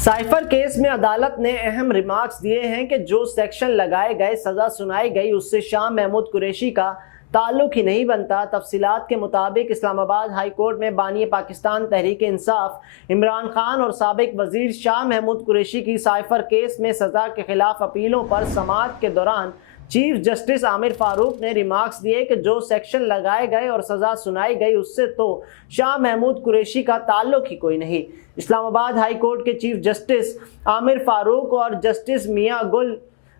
Cipher case में अदालत ने अहम रिमार्क्स दिए हैं कि जो सेक्शन लगाए गए, सजा सुनाई गई, उससे शाह महमूद कुरैशी का ताल्लुक ही नहीं बनता। तफसीलात के मुताबिक इस्लामाबाद हाई कोर्ट में बानी पाकिस्तान तहरीक इंसाफ इमरान खान और साबिक वजीर शाह महमूद कुरैशी की साइफर केस में सजा के खिलाफ अपीलों पर समाअत के दौरान चीफ जस्टिस आमिर फारूक ने रिमार्क्स दिए कि जो सेक्शन लगाए गए और सज़ा सुनाई गई उससे तो शाह महमूद कुरैशी का ताल्लुक ही कोई नहीं। इस्लामाबाद हाई कोर्ट के चीफ जस्टिस आमिर फारूक और जस्टिस मियां गुल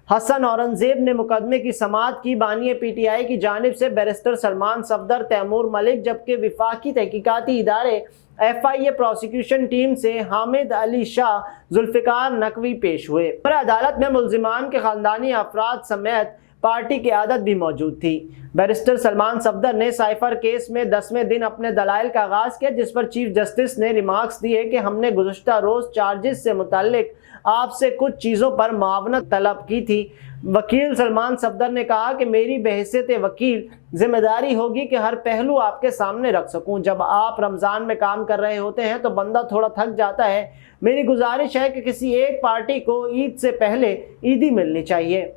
हसन औरंगजेब ने मुकदमे की समाअत की। बानी पीटीआई की जानिब से बैरिस्टर सलमान सफदर, तैमूर मलिक, जबकि विफाकी तहकीकाती इदारे FIA प्रोसिक्यूशन टीम से हामिद अली शाह, जुल्फिकार नकवी पेश हुए। पर अदालत में मुल्जिमान के खानदानी अफराद समेत पार्टी की आदत भी मौजूद थी। बैरिस्टर सलमान सफदर ने साइफर केस में 10वें दिन अपने दलाइल का आगाज किया, जिस पर चीफ जस्टिस ने रिमार्क्स दिए कि हमने गुज़श्ता रोज चार्जेस से मुताल्लिक आपसे कुछ चीज़ों पर मावनत तलब की थी। वकील सलमान सफदर ने कहा कि मेरी बहैसियत वकील जिम्मेदारी होगी कि हर पहलू आपके सामने रख सकूं। जब आप रमज़ान में काम कर रहे होते हैं तो बंदा थोड़ा थक जाता है। मेरी गुजारिश है कि किसी एक पार्टी को ईद से पहले ईदी मिलनी चाहिए।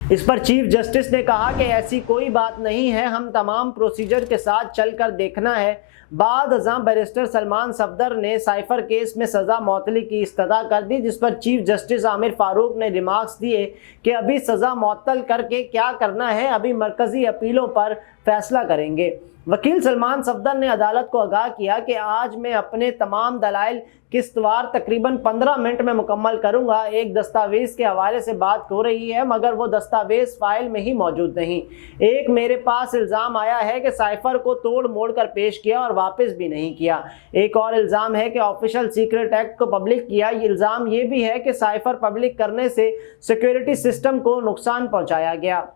इस पर चीफ जस्टिस ने कहा कि ऐसी कोई बात नहीं है, हम तमाम प्रोसीजर के साथ चलकर देखना है। बाद अज़ां बैरिस्टर सलमान सफदर ने साइफर केस में सज़ा मअतली की इस्तदा कर दी, जिस पर चीफ जस्टिस आमिर फारूक ने रिमार्क्स दिए कि अभी सज़ा मअतल करके क्या करना है, अभी मरकज़ी अपीलों पर फैसला करेंगे। वकील सलमान सफदर ने अदालत को आगाह किया कि आज मैं अपने तमाम दलाइल किस्तवार तकरीबन 15 मिनट में मुकम्मल करूंगा। एक दस्तावेज़ के हवाले से बात हो रही है, मगर वो दस्तावेज़ फाइल में ही मौजूद नहीं। एक मेरे पास इल्ज़ाम आया है कि साइफर को तोड़ मोड़ कर पेश किया और वापस भी नहीं किया। एक और इल्ज़ाम है कि ऑफिशियल सीक्रेट एक्ट को पब्लिक किया। इल्ज़ाम ये भी है कि साइफर पब्लिक करने से सिक्योरिटी सिस्टम को नुकसान पहुँचाया गया।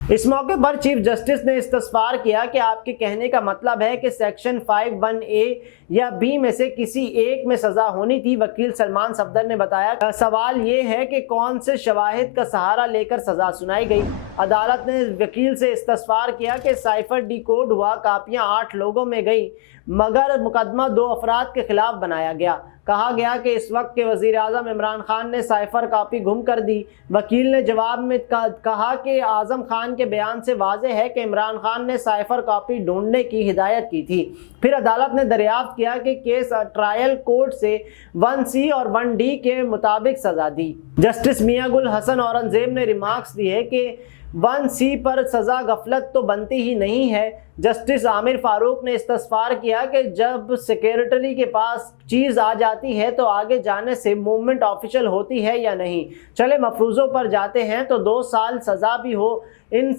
इस मौके पर चीफ जस्टिस ने इस्तफसार किया कि आपके कहने का मतलब है कि सेक्शन 51A या B में से किसी एक में सज़ा होनी थी। वकील सलमान सफदर ने बताया, सवाल ये है कि कौन से शवाहिद का सहारा लेकर सज़ा सुनाई गई। अदालत ने वकील से इस्तफसार किया कि साइफर डिकोड हुआ, कापियाँ 8 लोगों में गई, मगर मुकदमा 2 अफराद के खिलाफ बनाया गया। कहा गया कि इस वक्त के वज़ीर आज़म इमरान खान ने साइफर कापी गुम कर दी। वकील ने जवाब में कहा कि आज़म खान के बयान से वाज़ेह है कि इमरान खान ने साइफर कापी ढूंढने की हिदायत की थी। फिर अदालत ने दरियाफ्त किया कि केस ट्रायल कोर्ट से 1C और 1D के मुताबिक सज़ा दी। जस्टिस मियां गुल हसन औरंगजेब ने रिमार्क्स दिए कि 1C पर सज़ा गफलत तो बनती ही नहीं है। जस्टिस आमिर फारूक ने इस्तफसार किया कि जब सेक्रेटरी के पास चीज़ आ जाती है तो आगे जाने से मूवमेंट ऑफिशियल होती है या नहीं। चले मफरूज़ों पर जाते हैं तो 2 साल सज़ा भी हो, इन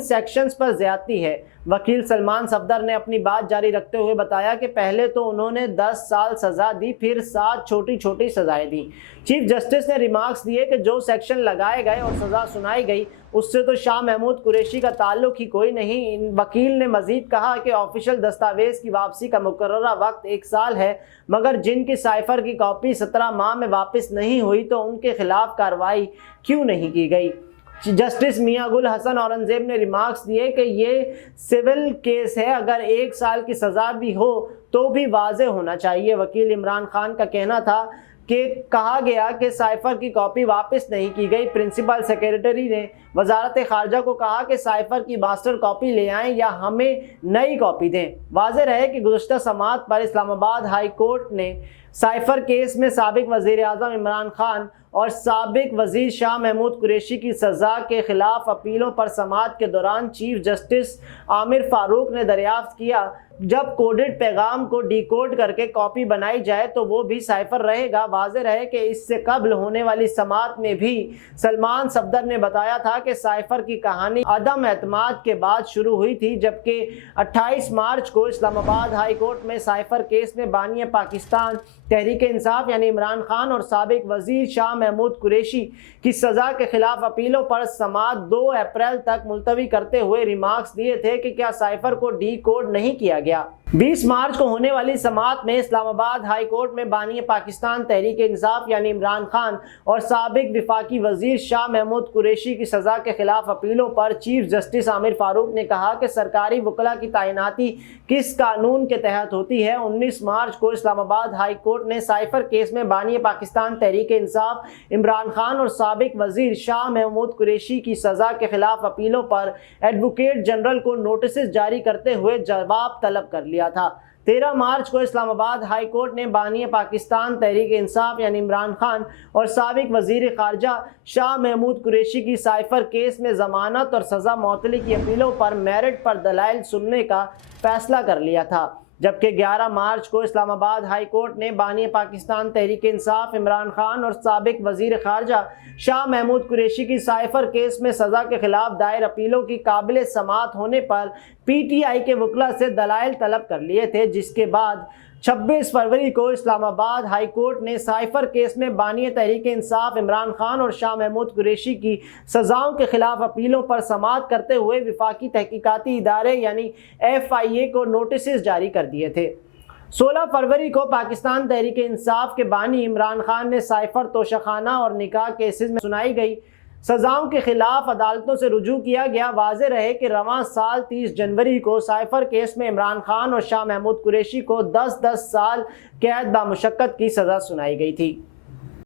सेक्शंस पर ज़्यादती है। वकील सलमान सफदर ने अपनी बात जारी रखते हुए बताया कि पहले तो उन्होंने 10 साल सज़ा दी, फिर 7 छोटी छोटी सज़ाएं दी। चीफ जस्टिस ने रिमार्क्स दिए कि जो सेक्शन लगाए गए और सज़ा सुनाई गई उससे तो शाह महमूद कुरैशी का ताल्लुक ही कोई नहीं। वकील ने मजीद कहा कि ऑफिशियल दस्तावेज़ की वापसी का मुकर्ररा वक्त 1 साल है, मगर जिनकी साइफर की कॉपी 17 माह में वापस नहीं हुई तो उनके खिलाफ कार्रवाई क्यों नहीं की गई। जस्टिस मियां गुल हसन औरंगजेब ने रिमार्क्स दिए कि ये सिविल केस है, अगर 1 साल की सज़ा भी हो तो भी वाज़ेह होना चाहिए। वकील इमरान खान का कहना था कि कहा गया कि साइफर की कॉपी वापस नहीं की गई। प्रिंसिपल सेक्रेटरी ने वजारत खारजा को कहा कि साइफर की मास्टर कॉपी ले आएं या हमें नई कॉपी दें। वाज़ेह रहे कि गुज़श्ता समाअत पर इस्लामाबाद हाई कोर्ट ने साइफर केस में साबिक वज़ीर आज़म इमरान खान और साबिक वज़ीर शाह महमूद कुरैशी की सज़ा के खिलाफ अपीलों पर समाअत के दौरान चीफ जस्टिस आमिर फारूक ने दरियाफ्त किया, जब कोडेड पैगाम को डिकोड करके कॉपी बनाई जाए तो वो भी साइफर रहेगा। वाज़ेह रहे कि इससे कबल होने वाली समाअत में भी सलमान सफदर ने बताया था कि साइफर की कहानी अदम एतमाद के बाद शुरू हुई थी, जबकि 28 मार्च को इस्लामाबाद हाई कोर्ट में साइफर केस में बानी पाकिस्तान तहरीक इंसाफ यानी इमरान खान और साबिक वज़ीर शाह محمود قریشی کی سزا کے خلاف اپیلوں پر سماعت 2 اپریل تک ملتوی کرتے ہوئے ریمارکس دیے تھے کہ کیا سائفر کو ڈی کوڈ نہیں کیا گیا۔ 20 مارچ کو ہونے والی سماعت میں اسلام آباد ہائی کورٹ میں بانی پاکستان تحریک انصاف یعنی عمران خان اور سابق وفاقی وزیر شاہ محمود قریشی کی سزا کے خلاف اپیلوں پر چیف جسٹس عامر فاروق نے کہا کہ سرکاری وکلاء کی تعیناتی کس قانون کے تحت ہوتی ہے۔ 19 مارچ کو اسلام آباد ہائی کورٹ نے سائفر کیس میں بانی پاکستان تحریک انصاف عمران خان اور سابق وزیر شاہ محمود قریشی کی سزا کے خلاف اپیلوں پر ایڈوکیٹ جنرل کو نوٹسز جاری کرتے ہوئے جواب طلب کر لیا تھا۔ 13 مارچ کو اسلام آباد ہائی کورٹ نے بانی پاکستان تحریک انصاف یعنی عمران خان اور سابق وزیر خارجہ شاہ محمود قریشی کی سائفر کیس میں ضمانت اور سزا معطلی کی اپیلوں پر میرٹ پر دلائل سننے کا فیصلہ کر لیا تھا، جبکہ 11 مارچ کو اسلام آباد ہائی کورٹ نے بانی پاکستان تحریک انصاف عمران خان اور سابق وزیر خارجہ شاہ محمود قریشی کی سائفر کیس میں سزا کے خلاف دائر اپیلوں کی قابل سماعت ہونے پر پی ٹی آئی کے وکلاء سے دلائل طلب کر لیے تھے، جس کے بعد 26 فروری کو اسلام آباد ہائی کورٹ نے سائفر کیس میں بانی تحریک انصاف عمران خان اور شاہ محمود قریشی کی سزاؤں کے خلاف اپیلوں پر سماعت کرتے ہوئے وفاقی تحقیقاتی ادارے یعنی FIA کو نوٹسز جاری کر دیے تھے۔ 16 فروری کو پاکستان تحریک انصاف کے بانی عمران خان نے سائفر توشخانہ اور نکاح کیسز میں سنائی گئی سزاؤں کے خلاف عدالتوں سے رجوع کیا گیا۔ واضح رہے کہ رواں سال 30 جنوری کو سائفر کیس میں عمران خان اور شاہ محمود قریشی کو 10 سال قید بامشقت کی سزا سنائی گئی تھی۔